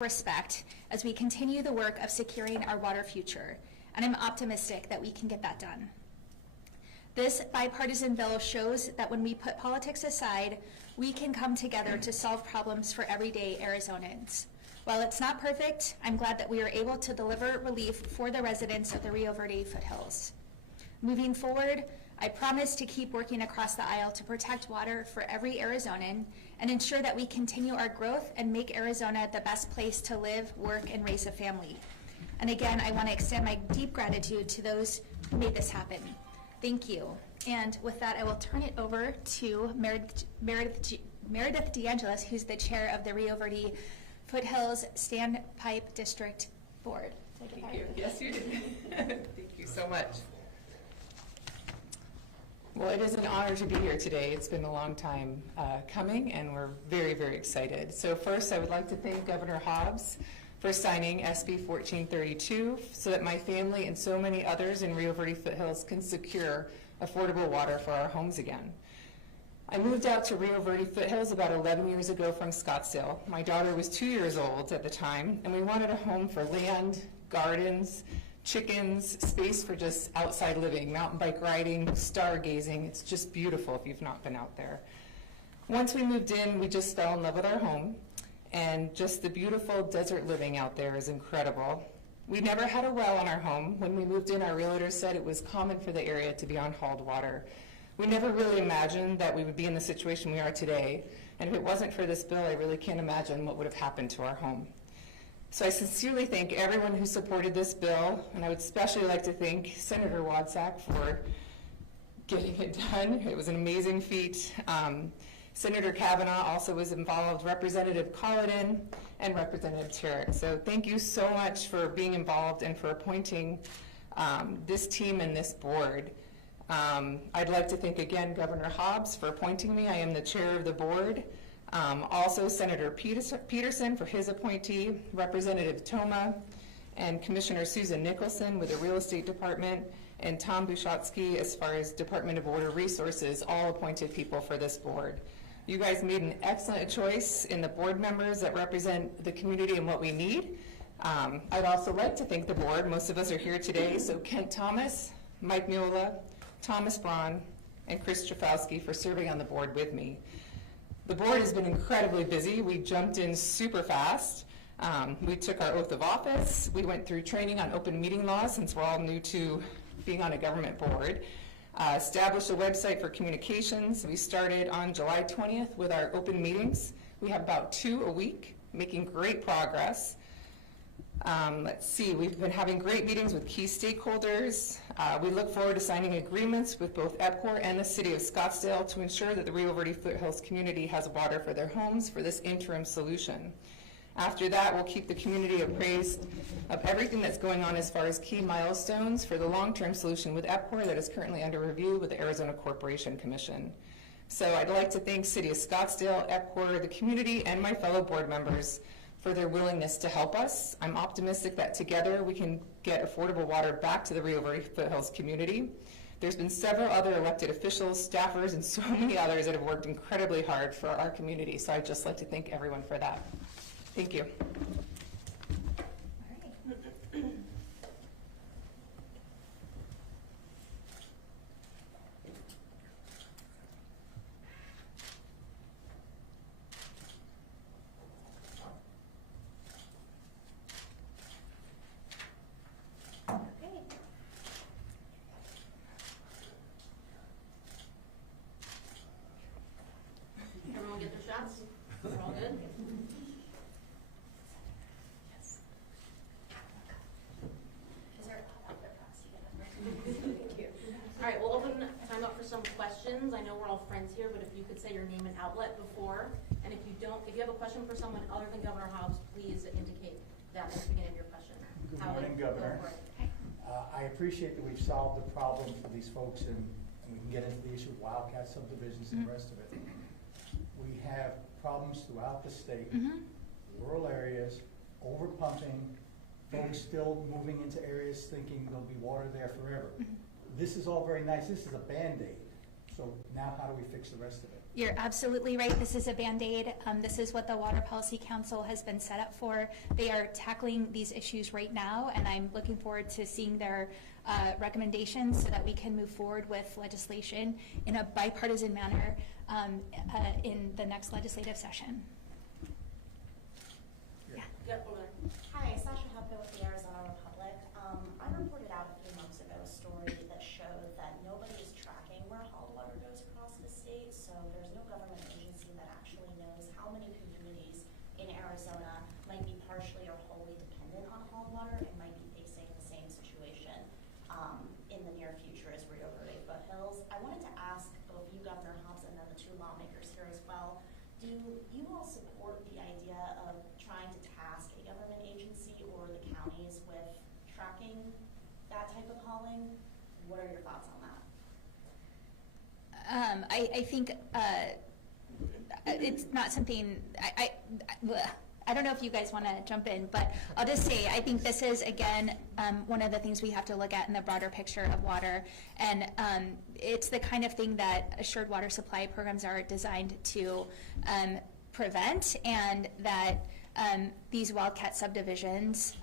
respect as we continue the work of securing our water future, and I'm optimistic that we can get that done. This bipartisan bill shows that when we put politics aside, we can come together to solve problems for everyday Arizonans. While it's not perfect, I'm glad that we are able to deliver relief for the residents of the Rio Verde Foothills. Moving forward, I promise to keep working across the aisle to protect water for every Arizonan and ensure that we continue our growth and make Arizona the best place to live, work, and raise a family. And again, I want to extend my deep gratitude to those who made this happen. Thank you. And with that, I will turn it over to Meredith DeAngelis, who's the chair of the Rio Verde Foothills Standpipe District Board. Thank you. Yes, you did. Thank you so much. Well, it is an honor to be here today. It's been a long time coming, and we're very, very excited. So first, I would like to thank Governor Hobbs for signing SB 1432 so that my family and so many others in Rio Verde Foothills can secure affordable water for our homes again. I moved out to Rio Verde Foothills about 11 years ago from Scottsdale. My daughter was 2 years old at the time, and we wanted a home for land, gardens, chickens, space for just outside living, mountain bike riding, stargazing. It's just beautiful if you've not been out there. Once we moved in, we just fell in love with our home, and just the beautiful desert living out there is incredible. We never had a well in our home. When we moved in, our realtor said it was common for the area to be on hauled water. We never really imagined that we would be in the situation we are today, and if it wasn't for this bill, I really can't imagine what would have happened to our home. So I sincerely thank everyone who supported this bill, and I would especially like to thank Senator Wadsack for getting it done. It was an amazing feat. Senator Kavanaugh also was involved, Representative Collin, and Representative Tarek. So thank you so much for being involved and for appointing this team and this board. I'd like to thank again Governor Hobbs for appointing me. I am the chair of the board. Also Senator Peterson for his appointee, Representative Toma, and Commissioner Susan Nicholson with the Real Estate Department, and Tom Bushotsky as far as Department of Water Resources, all appointed people for this board. You guys made an excellent choice in the board members that represent the community and what we need. I'd also like to thank the board. Most of us are here today, so Kent Thomas, Mike Miola, Thomas Braun, and Chris Strafowski for serving on the board with me. The board has been incredibly busy. We jumped in super fast. We took our oath of office. We went through training on open meeting laws since we're all new to being on a government board. Established a website for communications. We started on July 20th with our open meetings. We have about 2 a week, making great progress. Let's see, we've been having great meetings with key stakeholders. We look forward to signing agreements with both EPCOR and the City of Scottsdale to ensure that the Rio Verde Foothills community has water for their homes for this interim solution. After that, we'll keep the community appraised of everything that's going on as far as key milestones for the long-term solution with EPCOR that is currently under review with the Arizona Corporation Commission. So I'd like to thank City of Scottsdale, EPCOR, the community, and my fellow board members for their willingness to help us. I'm optimistic that together we can get affordable water back to the Rio Verde Foothills community. There's been several other elected officials, staffers, and so many others that have worked incredibly hard for our community. So I'd just like to thank everyone for that. Thank you. Everyone get their shots? We're all good? Yes. Is there Thank you. All right, we'll open time up for some questions. I know we're all friends here, but if you could say your name and outlet before, and if you have a question for someone other than Governor Hobbs, please indicate that at the beginning of your question. Good morning, Governor. I appreciate that we've solved the problem for these folks, and we can get into the issue of wildcat subdivisions and the rest of it. We have problems throughout the state, rural areas, overpumping, folks still moving into areas thinking there'll be water there forever. This is all very nice. This is a Band-Aid. So now how do we fix the rest of it? You're absolutely right. This is a Band-Aid. This is what the Water Policy Council has been set up for. They are tackling these issues right now, and I'm looking forward to seeing their recommendations so that we can move forward with legislation in a bipartisan manner in the next legislative session. Yeah. Yep, over there. Hi, Sasha Hupka with the Arizona Republic. I reported out a few months ago a story that showed that nobody is tracking where hauled water goes across the state, so there's no government agency that actually knows how many communities in Arizona might be partially or wholly dependent on hauled water and might be facing the same situation in the near future as Rio Verde Foothills. I wanted to ask both you, Governor Hobbs, and then the two lawmakers here as well, do you all support the idea of trying to task a government agency or the counties with tracking that type of hauling? What are your thoughts on that? I think it's not something, I don't know if you guys want to jump in, but I'll just say I think this is, again, one of the things we have to look at in the broader picture of water. And it's the kind of thing that assured water supply programs are designed to prevent, and that these wildcat subdivisions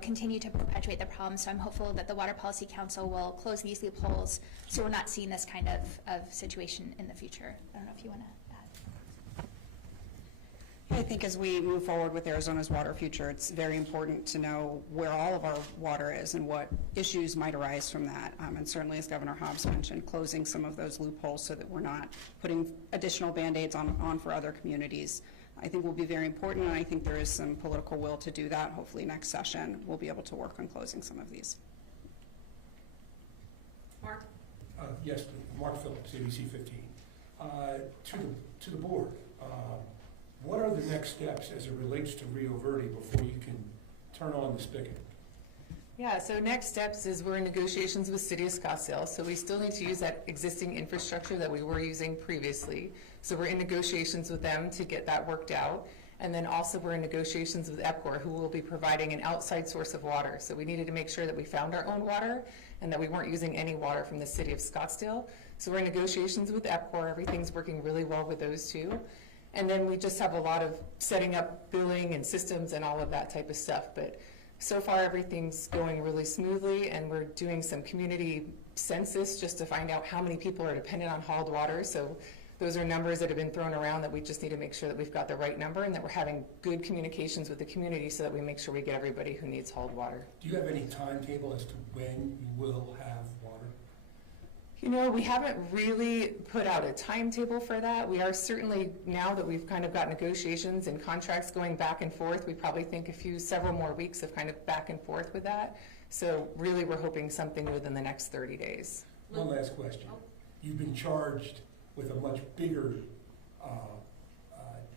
continue to perpetuate the problem. So I'm hopeful that the Water Policy Council will close these loopholes so we're not seeing this kind of situation in the future. I don't know if you want to add. I think as we move forward with Arizona's water future, it's very important to know where all of our water is and what issues might arise from that. And certainly, as Governor Hobbs mentioned, closing some of those loopholes so that we're not putting additional Band-Aids on for other communities, I think will be very important, and I think there is some political will to do that. Hopefully next session we'll be able to work on closing some of these. Mark? Yes, Mark Phillips, ABC 15. To the board, what are the next steps as it relates to Rio Verde before you can turn on the spigot? Yeah, so next steps is we're in negotiations with City of Scottsdale, so we still need to use that existing infrastructure that we were using previously. So we're in negotiations with them to get that worked out. And then also we're in negotiations with EPCOR, who will be providing an outside source of water. So we needed to make sure that we found our own water and that we weren't using any water from the City of Scottsdale. So we're in negotiations with EPCOR. Everything's working really well with those two. And then we just have a lot of setting up billing and systems and all of that type of stuff. But so far, everything's going really smoothly, and we're doing some community census just to find out how many people are dependent on hauled water. So those are numbers that have been thrown around that we just need to make sure that we've got the right number and that we're having good communications with the community so that we make sure we get everybody who needs hauled water. Do you have any timetable as to when you will have water? You know, we haven't really put out a timetable for that. We are certainly, now that we've kind of got negotiations and contracts going back and forth, we probably think several more weeks of kind of back and forth with that. So really, we're hoping something within the next 30 days. One last question. You've been charged with a much bigger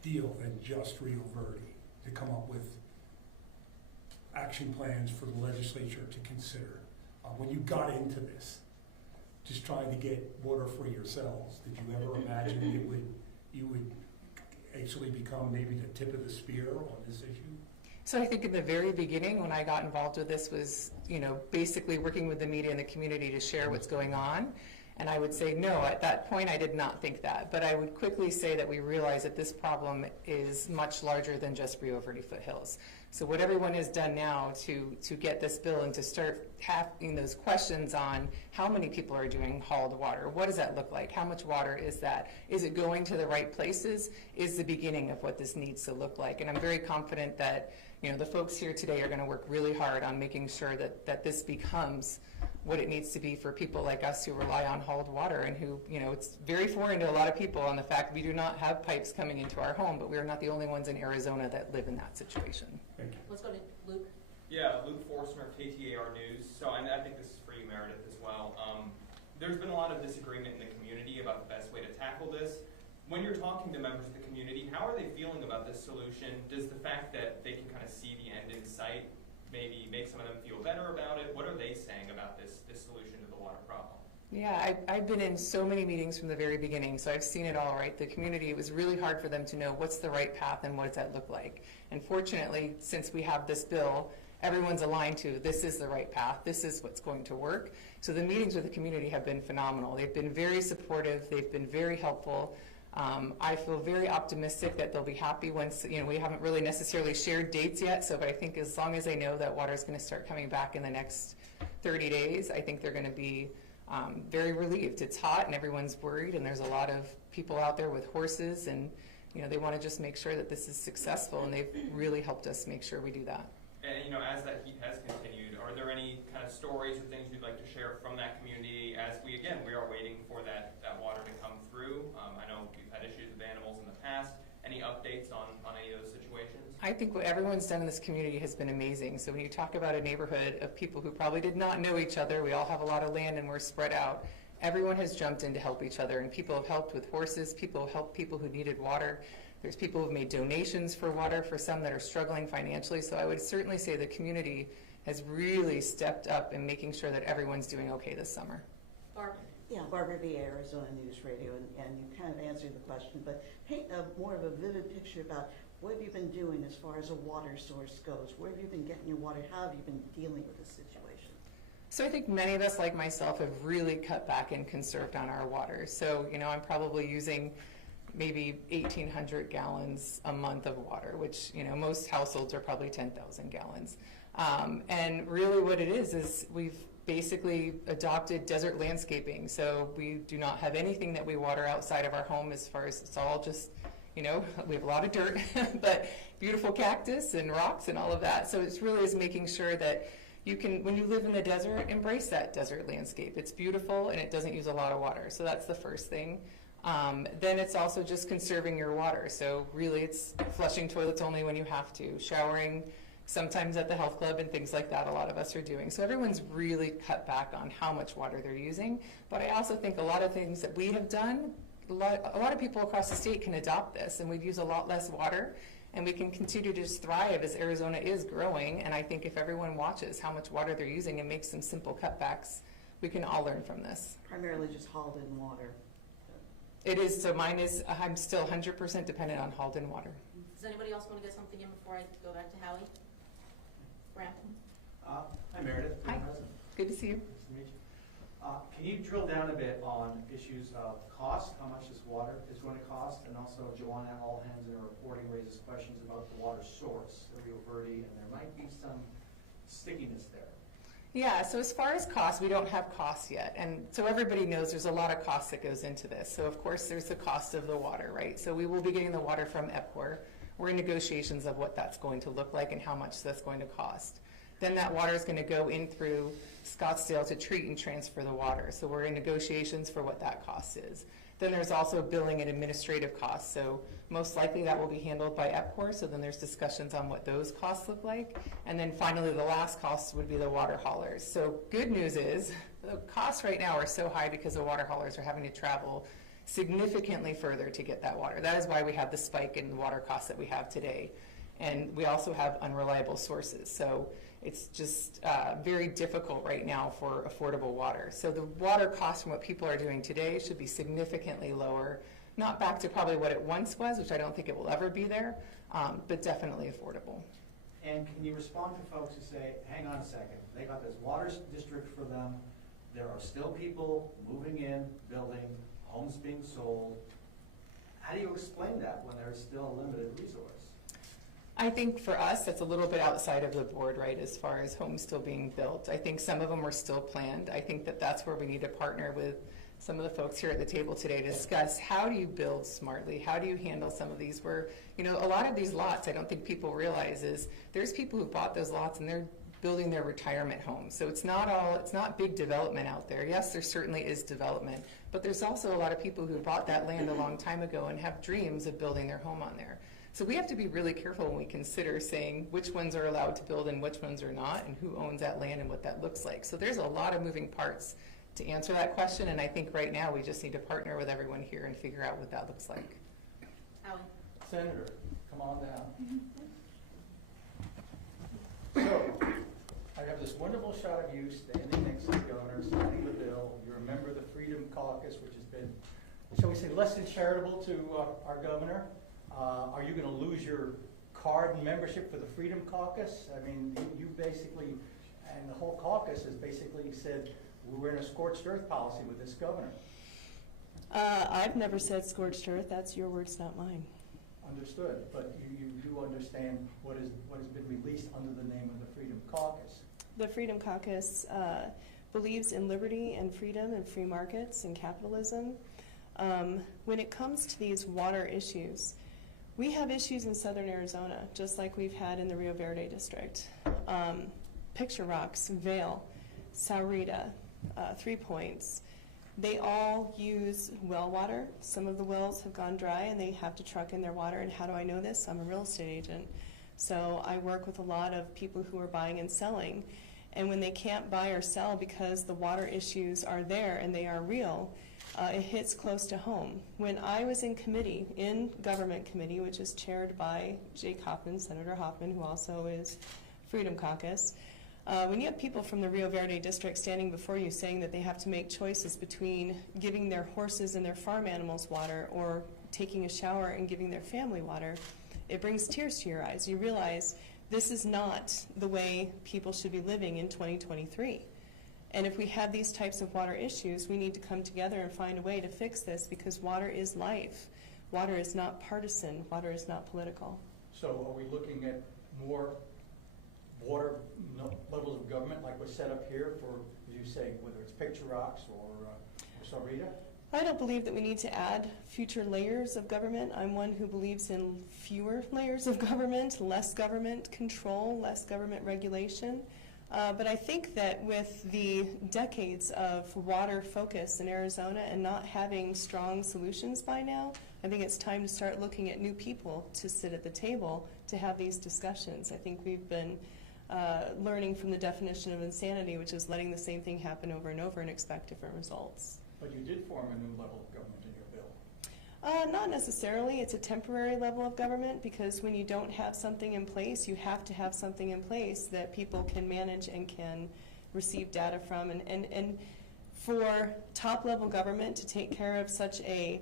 deal than just Rio Verde to come up with action plans for the legislature to consider. When you got into this, just trying to get water for yourselves, did you ever imagine you would actually become maybe the tip of the spear on this issue? So I think in the very beginning, when I got involved with this, was basically working with the media and the community to share what's going on. And I would say, no, at that point I did not think that. But I would quickly say that we realize that this problem is much larger than just Rio Verde Foothills. So what everyone has done now to get this bill and to start having those questions on how many people are doing hauled water, what does that look like, how much water is that, is it going to the right places, is the beginning of what this needs to look like. And I'm very confident that the folks here today are going to work really hard on making sure that this becomes what it needs to be for people like us who rely on hauled water and who, it's very foreign to a lot of people on the fact we do not have pipes coming into our home, but we are not the only ones in Arizona that live in that situation. Thank you. Let's go to Luke. Yeah, Luke Forsmer, KTAR News. So I think this is for you, Meredith, as well. There's been a lot of disagreement in the community about the best way to tackle this. When you're talking to members of the community, how are they feeling about this solution? Does the fact that they can kind of see the end in sight maybe make some of them feel better about it? What are they saying about this solution to the water problem? Yeah, I've been in so many meetings from the very beginning, so I've seen it all, right? The community, it was really hard for them to know what's the right path and what does that look like. And fortunately, since we have this bill, everyone's aligned to, this is the right path, this is what's going to work. So the meetings with the community have been phenomenal. They've been very supportive, they've been very helpful. I feel very optimistic that they'll be happy once, we haven't really necessarily shared dates yet, but I think as long as they know that water is going to start coming back in the next 30 days, I think they're going to be very relieved. It's hot and everyone's worried, and there's a lot of people out there with horses, and they want to just make sure that this is successful, and they've really helped us make sure we do that. And as that heat has continued, are there any kind of stories or things you'd like to share from that community as we are waiting for that water to come through? I know we've had issues with animals in the past. Any updates on any of those situations? I think what everyone's done in this community has been amazing. So when you talk about a neighborhood of people who probably did not know each other, we all have a lot of land and we're spread out, everyone has jumped in to help each other, and people have helped with horses, people have helped people who needed water. There's people who have made donations for water for some that are struggling financially. So I would certainly say the community has really stepped up in making sure that everyone's doing okay this summer. Barb? Yeah, Barbara V. Arizona News Radio, and you kind of answered the question, but paint more of a vivid picture about what have you been doing as far as a water source goes? Where have you been getting your water? How have you been dealing with this situation? So I think many of us, like myself, have really cut back and conserved on our water. So, I'm probably using maybe 1,800 gallons a month of water, which, most households are probably 10,000 gallons. And really what it is we've basically adopted desert landscaping. So we do not have anything that we water outside of our home, as far as it's all just, we have a lot of dirt, but beautiful cactus and rocks and all of that. So it's really is making sure that you can, when you live in the desert, embrace that desert landscape. It's beautiful and it doesn't use a lot of water. So that's the first thing. Then it's also just conserving your water. So really it's flushing toilets only when you have to, showering sometimes at the health club and things like that a lot of us are doing. So everyone's really cut back on how much water they're using. But I also think a lot of things that we have done, a lot of people across the state can adopt this, and we'd use a lot less water, and we can continue to just thrive as Arizona is growing. And I think if everyone watches how much water they're using and makes some simple cutbacks, we can all learn from this. Primarily just hauled in water. It is, so mine is, I'm still 100% dependent on hauled in water. Does anybody else want to get something in before I go back to Howie? Brad? Hi, Meredith. Hi. Good to see you. Nice to meet you. Can you drill down a bit on issues of cost, how much this water is going to cost, and also Joanna All Hands in her reporting raises questions about the water source, the Rio Verde, and there might be some stickiness there. Yeah, so as far as cost, we don't have costs yet. And so everybody knows there's a lot of cost that goes into this. So of course there's the cost of the water, right? So we will be getting the water from EPCOR. We're in negotiations of what that's going to look like and how much that's going to cost. Then that water is going to go in through Scottsdale to treat and transfer the water. So we're in negotiations for what that cost is. Then there's also billing and administrative costs. So most likely that will be handled by EPCOR. So then there's discussions on what those costs look like. And then finally the last cost would be the water haulers. So good news is the costs right now are so high because the water haulers are having to travel significantly further to get that water. That is why we have the spike in water costs that we have today. And we also have unreliable sources. So it's just very difficult right now for affordable water. So the water cost from what people are doing today should be significantly lower, not back to probably what it once was, which I don't think it will ever be there, but definitely affordable. And can you respond to folks who say, hang on a second, they got this water district for them, there are still people moving in, building, homes being sold. How do you explain that when there's still a limited resource? I think for us, that's a little bit outside of the board, right, as far as homes still being built. I think some of them are still planned. I think that that's where we need to partner with some of the folks here at the table today to discuss how do you build smartly? How do you handle some of these where, a lot of these lots, I don't think people realize is there's people who bought those lots and they're building their retirement homes. So it's not big development out there. Yes, there certainly is development, but there's also a lot of people who bought that land a long time ago and have dreams of building their home on there. So we have to be really careful when we consider saying which ones are allowed to build and which ones are not, and who owns that land and what that looks like. So there's a lot of moving parts to answer that question, and I think right now we just need to partner with everyone here and figure out what that looks like. Howie? Senator, come on down. So, I have this wonderful shot of you standing next to the governor, signing the bill. You're a member of the Freedom Caucus, which has been, shall we say, less than charitable to our governor. Are you going to lose your card and membership for the Freedom Caucus? I mean, you basically, and the whole caucus has basically said, we're in a scorched earth policy with this governor. I've never said scorched earth. That's your words, not mine. Understood, but you do understand what has been released under the name of the Freedom Caucus. The Freedom Caucus believes in liberty and freedom and free markets and capitalism. When it comes to these water issues, we have issues in southern Arizona, just like we've had in the Rio Verde district. Picture Rocks, Vail, Saurita, 3 Points. They all use well water. Some of the wells have gone dry and they have to truck in their water. And how do I know this? I'm a real estate agent. So I work with a lot of people who are buying and selling. And when they can't buy or sell because the water issues are there and they are real, it hits close to home. When I was in committee, in government committee, which is chaired by Jake Hoffman, Senator Hoffman, who also is Freedom Caucus, when you have people from the Rio Verde district standing before you saying that they have to make choices between giving their horses and their farm animals water or taking a shower and giving their family water, it brings tears to your eyes. You realize this is not the way people should be living in 2023. And if we have these types of water issues, we need to come together and find a way to fix this, because water is life. Water is not partisan. Water is not political. So are we looking at more water levels of government like was set up here for, as you say, whether it's Picture Rocks or Saurita? I don't believe that we need to add future layers of government. I'm one who believes in fewer layers of government, less government control, less government regulation. But I think that with the decades of water focus in Arizona and not having strong solutions by now, I think it's time to start looking at new people to sit at the table to have these discussions. I think we've been learning from the definition of insanity, which is letting the same thing happen over and over and expect different results. But you did form a new level of government in your bill. Not necessarily. It's a temporary level of government, because when you don't have something in place, you have to have something in place that people can manage and can receive data from. And for top-level government to take care of such a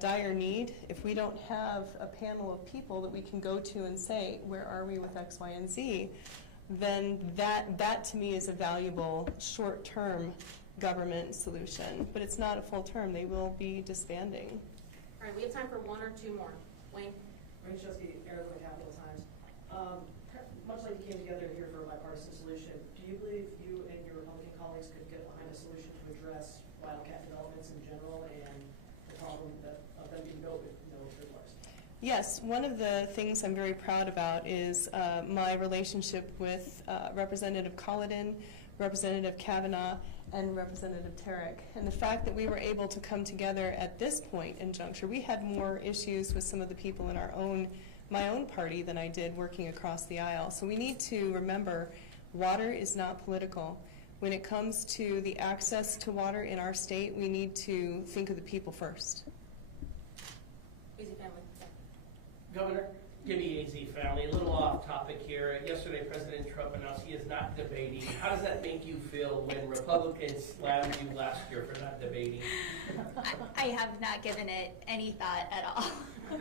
dire need, if we don't have a panel of people that we can go to and say, where are we with X, Y, and Z, then that to me is a valuable short-term government solution. But it's not a full term. They will be disbanding. All right, we have time for one or two more. Wayne? Wayne Shusky, Arizona Capital Times. Much like you came together here for a bipartisan solution, do you believe you and your Republican colleagues could get behind a solution to address wildcat developments in general and the problem of them being built with no reservoirs? Yes, one of the things I'm very proud about is my relationship with Representative Colladin, Representative Kavanaugh, and Representative Tarek. And the fact that we were able to come together at this point in juncture, we had more issues with some of the people in my own party than I did working across the aisle. So we need to remember, water is not political. When it comes to the access to water in our state, we need to think of the people first. Easy family. Governor, Gibby AZ family, a little off topic here. Yesterday, President Trump announced he is not debating. How does that make you feel when Republicans slammed you last year for not debating? I have not given it any thought at all.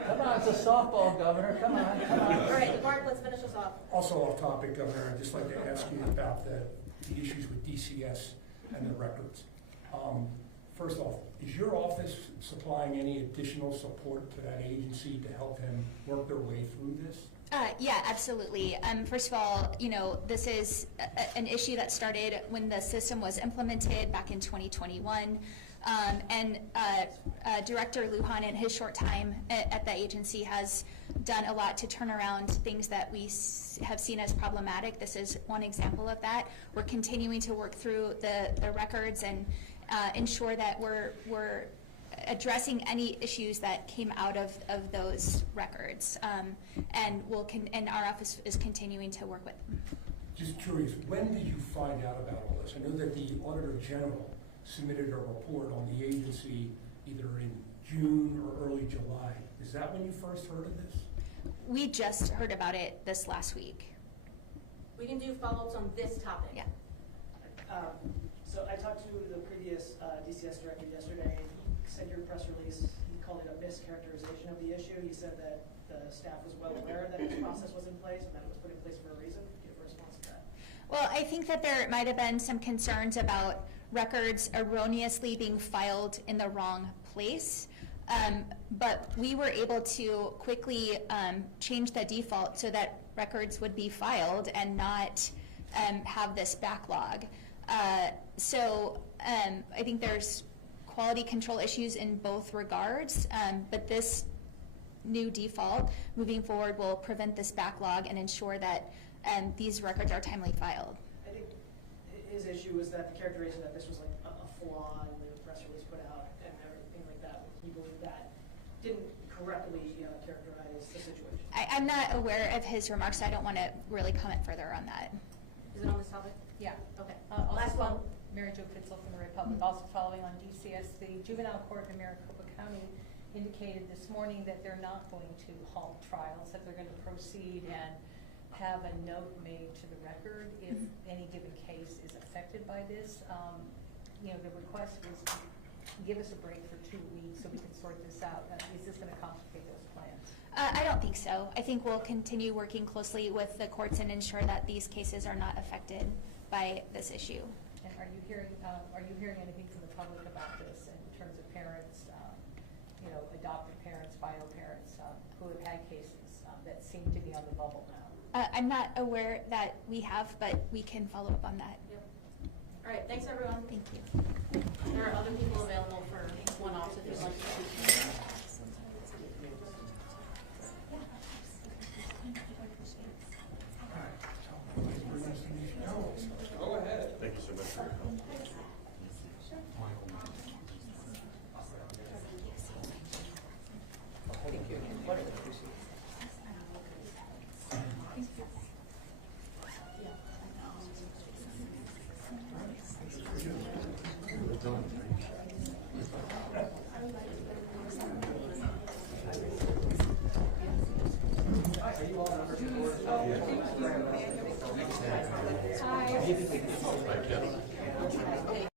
Come on, it's a softball, Governor. Come on, come on. All right, Mark, let's finish this off. Also off topic, Governor, I'd just like to ask you about the issues with DCS and the records. First off, is your office supplying any additional support to that agency to help them work their way through this? Yeah, absolutely. First of all, this is an issue that started when the system was implemented back in 2021. And Director Lujan, in his short time at the agency, has done a lot to turn around things that we have seen as problematic. This is one example of that. We're continuing to work through the records and ensure that we're addressing any issues that came out of those records. And our office is continuing to work with them. Just curious, when did you find out about all this? I know that the Auditor General submitted a report on the agency either in June or early July. Is that when you first heard of this? We just heard about it this last week. We can do follow-ups on this topic. Yeah. So I talked to the previous DCS director yesterday. He sent your press release. He called it a mischaracterization of the issue. He said that the staff was well aware that this process was in place and that it was put in place for a reason. Do you have a response to that? Well, I think that there might have been some concerns about records erroneously being filed in the wrong place. But we were able to quickly change the default so that records would be filed and not have this backlog. So I think there's quality control issues in both regards, but this new default moving forward will prevent this backlog and ensure that these records are timely filed. I think his issue was that the characterization that this was like a flaw in the press release put out and everything like that. He believed that didn't correctly characterize the situation. I'm not aware of his remarks, so I don't want to really comment further on that. Is it on this topic? Yeah. Okay. Last Last one. Mary Jo Pitzel from the Republic, also following on DCS, the juvenile court in Maricopa County indicated this morning that they're not going to halt trials, that they're going to proceed and have a note made to the record if any given case is affected by this. You know, the request was to give us a break for 2 weeks so we can sort this out. Is this going to complicate those plans? I don't think so. I think we'll continue working closely with the courts and ensure that these cases are not affected by this issue. And are you hearing anything from the public about this in terms of parents, you know, adoptive parents, bio parents who have had cases that seem to be on the bubble now? I'm not aware that we have, but we can follow up on that. Yep. All right, thanks everyone. Thank you. There are other people available for one-offs if you'd like to speak. Go ahead. Thank you so much for your help. Thank you again. Pleasure. Appreciate it. Are you all members of the board? Hi.